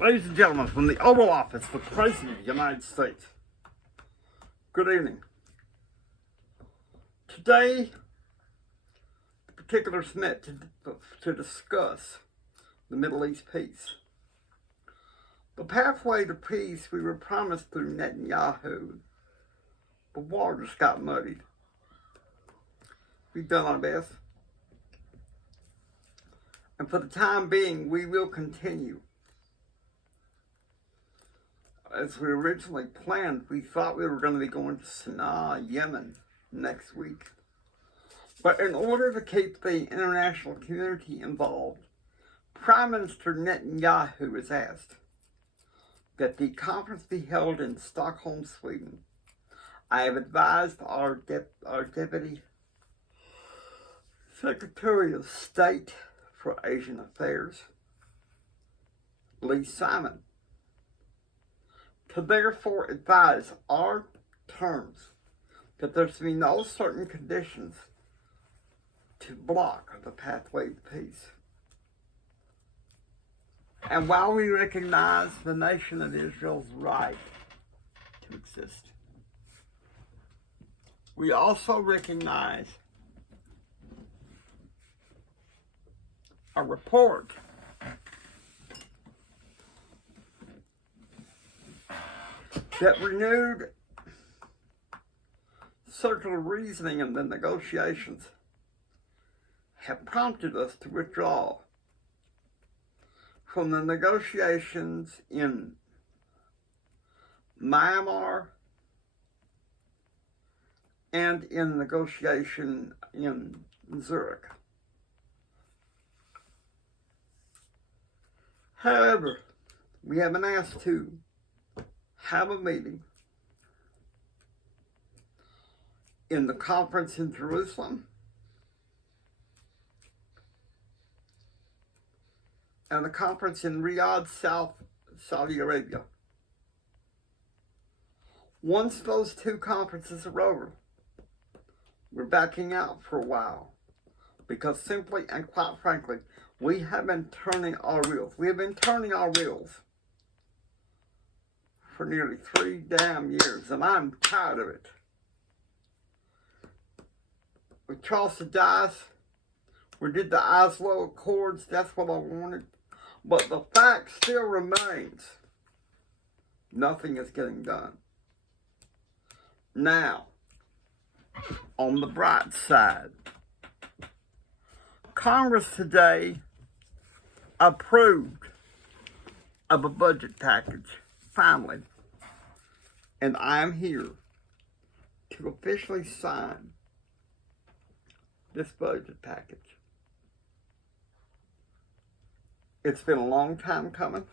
Ladies and gentlemen, from the Oval Office for the President of the United States, good evening. Today, the particulars met to discuss the Middle East peace. The pathway to peace we were promised through Netanyahu, the waters got muddied. We've done our best. And for the time being, we will continue. As we originally planned, we thought we were going to be going to Sana'a, Yemen, next week. But in order to keep the international community involved, Prime Minister Netanyahu has asked that the conference be held in Stockholm, Sweden. I have advised our Deputy Secretary of State for Asian Affairs, Lee Simon, to therefore advise our terms that there's to be no certain conditions to block the pathway to peace. And while we recognize the nation of Israel's right to exist, we also recognize a report that renewed circular reasoning in the negotiations have prompted us to withdraw from the negotiations in Myanmar and in negotiation in Zurich. However, we have been asked to have a meeting in the conference in Jerusalem and the conference in Riyadh, Saudi Arabia. Once those two conferences are over, we're backing out for a while because simply and quite frankly, we have been turning our wheels. We have been turning our wheels for nearly 3 damn years, and I'm tired of it. We tossed the dice. We did the Oslo Accords. That's what I wanted. But the fact still remains, nothing is getting done. Now, on the bright side, Congress today approved of a budget package, finally, and I'm here to officially sign this budget package. It's been a long time coming,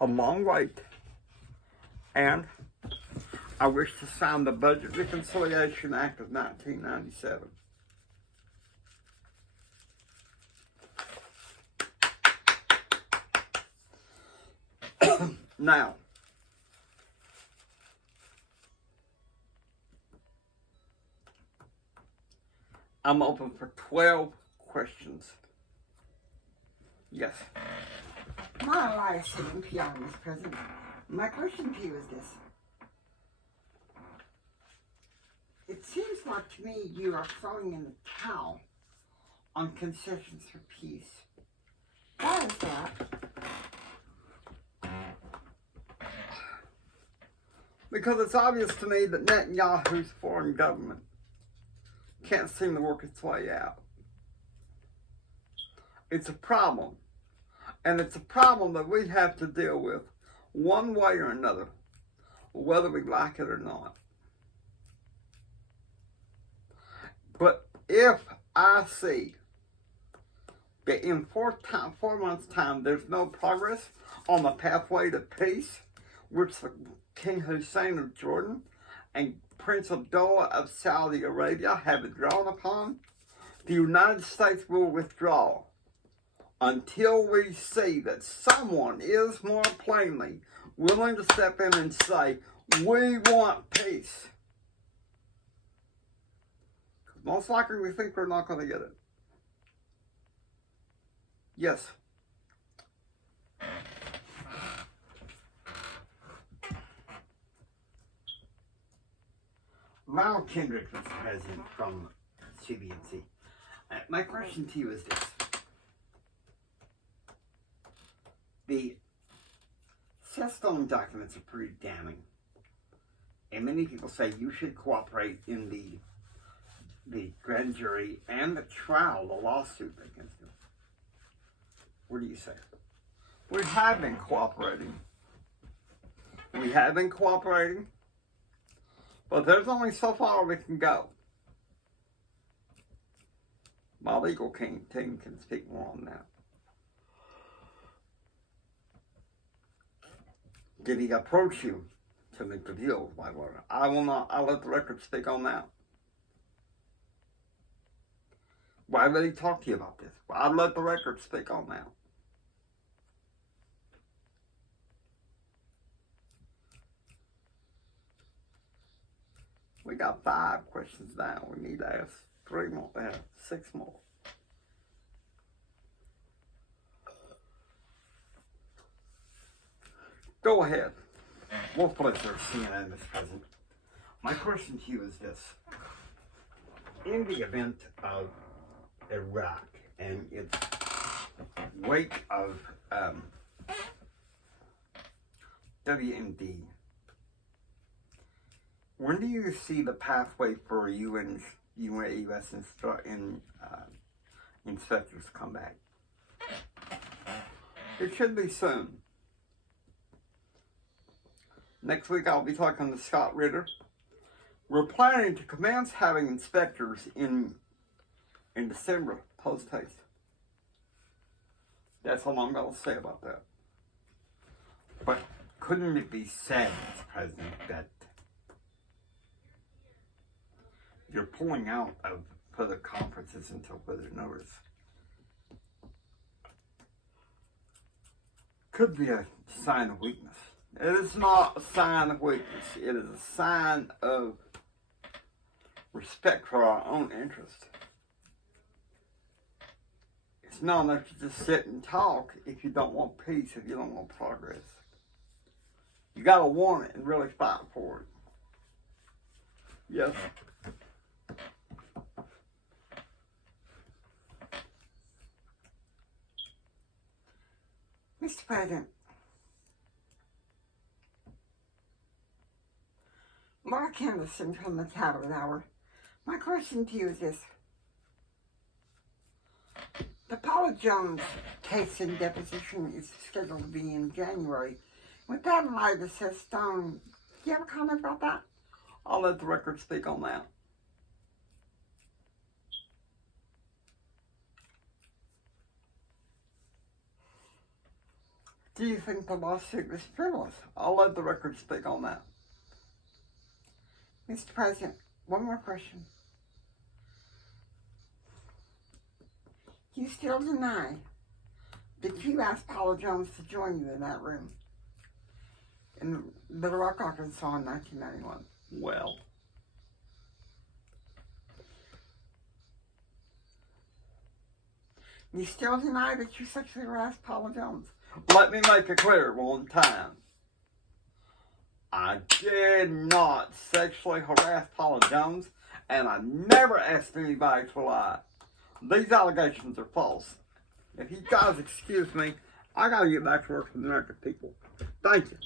a long wait, and I wish to sign the Budget Reconciliation Act of 1997. Now, I'm open for 12 questions. Yes. My life sitting PR, Mr. President. My question to you is this. It seems like to me you are throwing in the towel on concessions for peace. Why is that? Because it's obvious to me that Netanyahu's foreign government can't seem to work its way out. It's a problem. And it's a problem that we have to deal with one way or another, whether we like it or not. But if I see that in 4 months' time there's no progress on the pathway to peace, which King Hussein of Jordan and Prince Abdullah of Saudi Arabia have drawn upon, the United States will withdraw until we see that someone is more plainly willing to step in and say, we want peace. Most likely we think we're not going to get it. Yes. Val Kendrick, Mr. President, from CBNC. My question to you is this. The Cestone documents are pretty damning. And many people say you should cooperate in the grand jury and the trial, the lawsuit against him. What do you say? We have been cooperating. We have been cooperating. But there's only so far we can go. My legal team can speak more on that. Did he approach you to make the deal with Whitewater? I will not. I'll let the record speak on that. Why would he talk to you about this? I'll let the record speak on that. We got 5 questions now. We need to ask 3 more, 6 more. Go ahead. Wolf Blitzer, CNN, Mr. President. My question to you is this. In the event of Iraq and its wake of WMD, when do you see the pathway for U.S. inspectors to come back? It should be soon. Next week I'll be talking to Scott Ritter. We're planning to commence having inspectors in December, post haste. That's all I'm going to say about that. But couldn't it be said, Mr. President, that you're pulling out of further conferences until further notice? Could be a sign of weakness. It is not a sign of weakness. It is a sign of respect for our own interest. It's not enough to just sit and talk if you don't want peace, if you don't want progress. You gotta want it and really fight for it. Yes. Mr. President, Laura Canderson from the Tattered Hour. My question to you is this. The Paula Jones case and deposition is scheduled to be in January. With that in mind, it says Stone. Do you have a comment about that? I'll let the record speak on that. Do you think the lawsuit is frivolous? I'll let the record speak on that. Mr. President, one more question. You still deny that you asked Paula Jones to join you in that room in Little Rock, Arkansas in 1991? Well, You still deny that you sexually harassed Paula Jones? let me make it clear one time. I did not sexually harass Paula Jones, and I never asked anybody to lie. These allegations are false. If you guys excuse me, I gotta get back to work with the American people. Thank you.